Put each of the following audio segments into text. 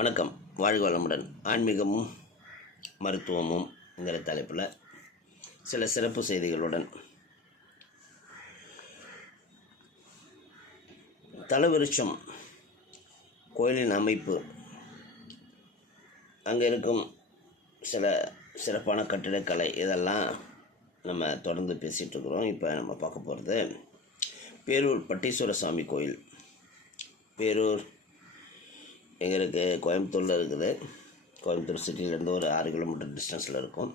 வணக்கம். வாழ்க வளமுடன். ஆன்மீகமும் மருத்துவமும் என்கிற தலைப்பில் சில சிறப்பு செய்திகளுடன். தலவிருட்சம் கோயிலின் அமைப்பு. அங்கே இருக்கும் சில சிறப்பான கட்டிடக்கலை. இதெல்லாம் நம்ம தொடர்ந்து பேசிகிட்டு இருக்கிறோம். இப்போ நம்ம பார்க்க போகிறது பேரூர் பட்டீஸ்வர சாமி கோயில். பேரூர் எங்களுக்கு கோயம்புத்தூரில் இருக்குது. கோயம்புத்தூர் சிட்டியிலேருந்து ஒரு ஆறு கிலோமீட்டர் டிஸ்டன்ஸில் இருக்கும்.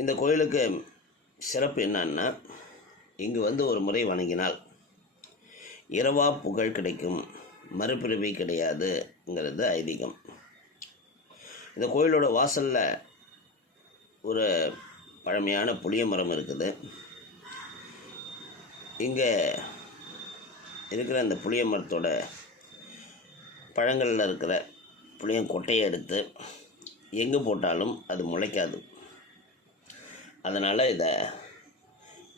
இந்த கோயிலுக்கு சிறப்பு என்னன்னா இங்கு வந்து ஒரு முறை வணங்கினால் இரவா புகழ் கிடைக்கும் மறுபிறவி கிடையாதுங்கிறது ஐதீகம். இந்த கோயிலோட வாசலில் ஒரு பழமையான புளிய மரம் இருக்குது. இங்கே இருக்கிற அந்த புளிய மரத்தோட பழங்களில் இருக்கிற புளியம் கொட்டையை எடுத்து எங்கே போட்டாலும் அது முளைக்காது. அதனால் இதை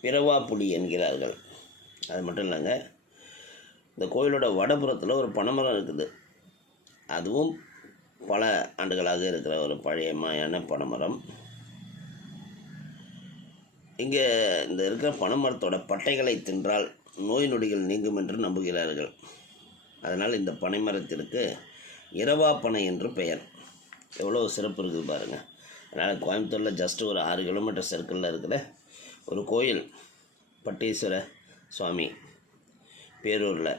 பிறவா புளி என்கிறார்கள். அது மட்டும் இல்லைங்க இந்த கோயிலோட வடபுறத்தில் ஒரு பனைமரம் இருக்குது. அதுவும் பல ஆண்டுகளாக இருக்கிற ஒரு பழைய மாயான பனைமரம். இங்கே இந்த இருக்கிற பனைமரத்தோட பட்டைகளை தின்றால் நோய் நொடிகள் நீங்கும் என்று நம்புகிறார்கள். அதனால் இந்த பனைமரத்திற்கு இரவா பனை என்று பெயர். எவ்வளோ சிறப்பு இருக்குது பாருங்கள் அதனால் கோயம்புத்தூரில் ஜஸ்ட் ஒரு ஆறு கிலோமீட்டர் சர்க்கிளில் இருக்கிற ஒரு கோயில் பட்டீஸ்வர சுவாமி பேரூரில்.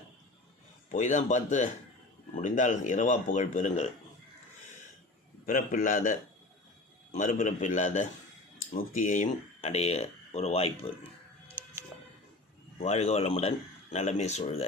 போய் தான் பார்த்து முடிந்தால் இரவா புகழ் பெறுங்கள். பிறப்பில்லாத மறுபிறப்பு இல்லாத முக்தியையும் அடைய ஒரு வாய்ப்பு. வாழ்க வளமுடன் நலமே சூழ்க.